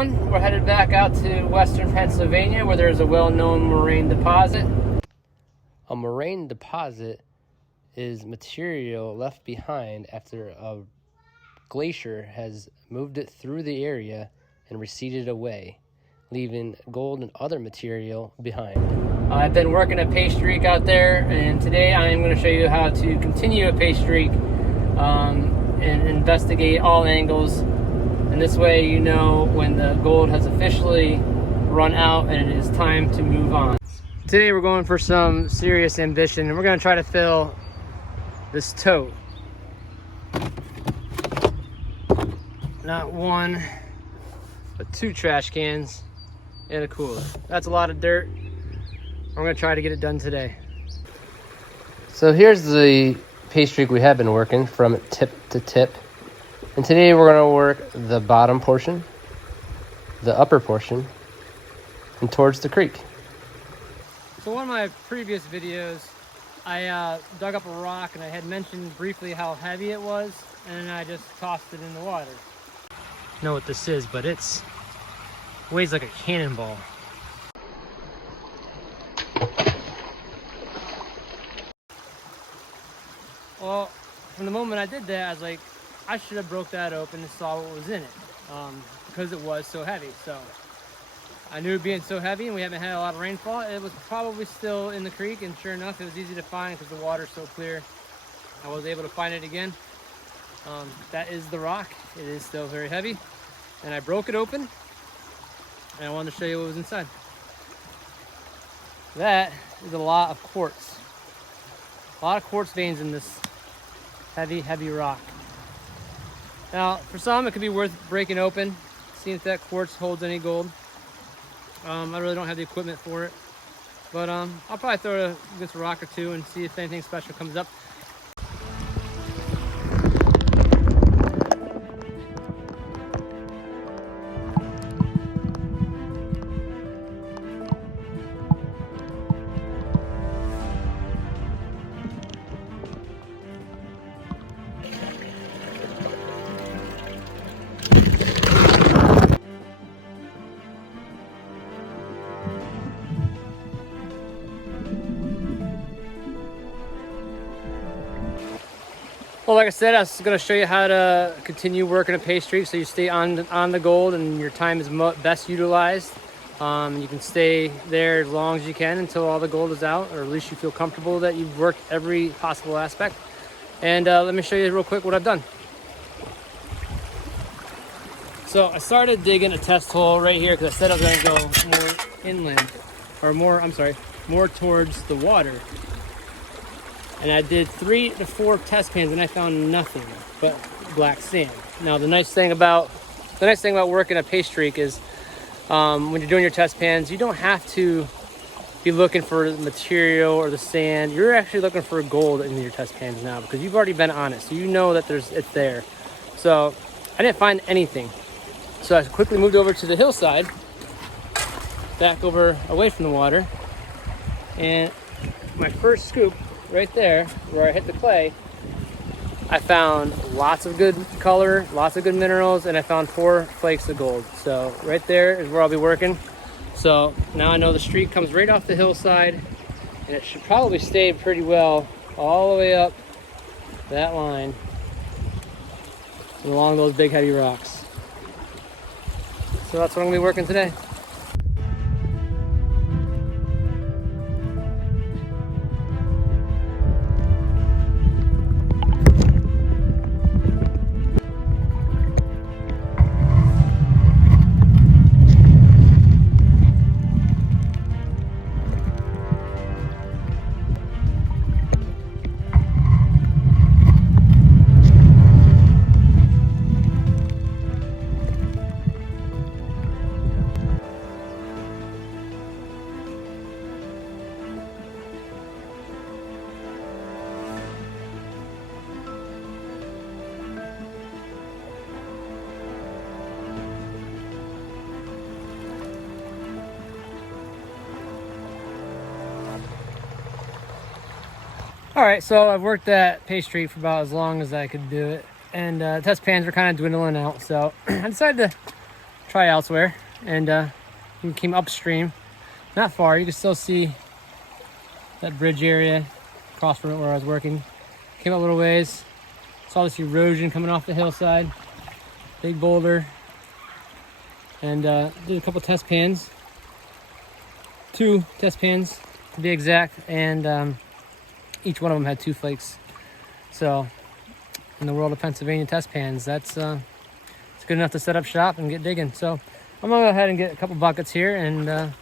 going. We're headed back out to western Pennsylvania where there's a well-known moraine deposit. A moraine deposit is material left behind after a glacier has moved it through the area and receded away, leaving gold and other material behind. I've been working a pay streak out there, and today I am going to show you how to continue a pay streak and investigate all angles. And this way you know when the gold has officially run out and it is time to move on. Today we're going for some serious ambition, and we're going to try to fill this tote. Not one, but 2 trash cans and a cooler. That's a lot of dirt. We're going to try to get it done today. So here's the pay streak we have been working from tip to tip. And today we're going to work the bottom portion, the upper portion, and towards the creek. So one of my previous videos, I dug up a rock and I had mentioned briefly how heavy it was, and I just tossed it in the water. I know what this is, but it weighs like a cannonball. Well, from the moment I did that, I was like, I should have broke that open and saw what was in it, because it was so heavy. So I knew it being so heavy and we haven't had a lot of rainfall, it was probably still in the creek, and sure enough, it was easy to find because the water's so clear. I was able to find it again. That is the rock. It is still very heavy, and I broke it open, and I wanted to show you what was inside. That is a lot of quartz. A lot of quartz veins in this heavy rock. Now, for some, it could be worth breaking open, seeing if that quartz holds any gold. I really don't have the equipment for it, but I'll probably throw it against a rock or two and see if anything special comes up. Well, like I said, I was going to show you how to continue working a pay streak so you stay on the gold and your time is best utilized. You can stay there as long as you can until all the gold is out, or at least you feel comfortable that you've worked every possible aspect. And let me show you real quick what I've done. So I started digging a test hole right here because I said I was going to go more inland, or more towards the water. And I did 3 to 4 test pans, and I found nothing but black sand. Now, the nice thing about working a pay streak is when you're doing your test pans, you don't have to be looking for the material or the sand. You're actually looking for gold in your test pans now because you've already been on it, so you know that it's there. So I didn't find anything. So I quickly moved over to the hillside, back over away from the water, and my first scoop right there where I hit the clay, I found lots of good color, lots of good minerals, and I found 4 flakes of gold. So right there is where I'll be working. So now I know the streak comes right off the hillside, and it should probably stay pretty well all the way up that line and along those big heavy rocks. So that's what I'm gonna be working today. All right, so I've worked that pay streak for about as long as I could do it, and test pans are kind of dwindling out, so I decided to try elsewhere, and we came upstream, not far. You can still see that bridge area across from it where I was working. Came up a little ways, saw this erosion coming off the hillside, big boulder, and did a couple test pans, 2 test pans to be exact, and each one of them had 2 flakes. So in the world of Pennsylvania test pans, that's it's good enough to set up shop and get digging. So I'm gonna go ahead and get a couple buckets here and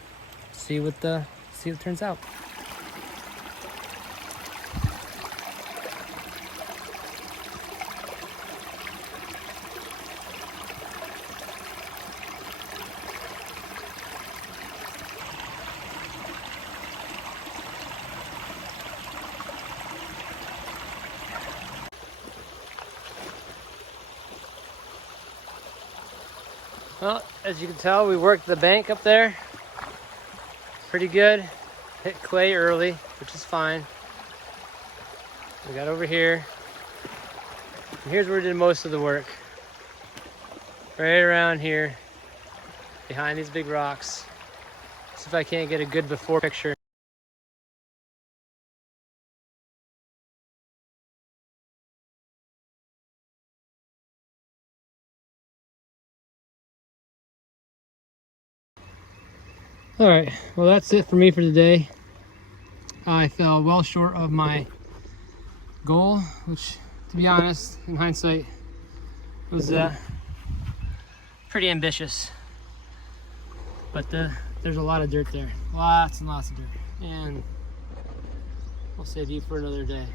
see what turns out. Well, as you can tell, we worked the bank up there pretty good. Hit clay early, which is fine. We got over here. And here's where we did most of the work. Right around here, behind these big rocks. See if I can't get a good before picture. All right, well, that's it for me for today. I fell well short of my goal, which, to be honest, in hindsight, was pretty ambitious. But there's a lot of dirt there, lots and lots of dirt, and we'll save you for another day.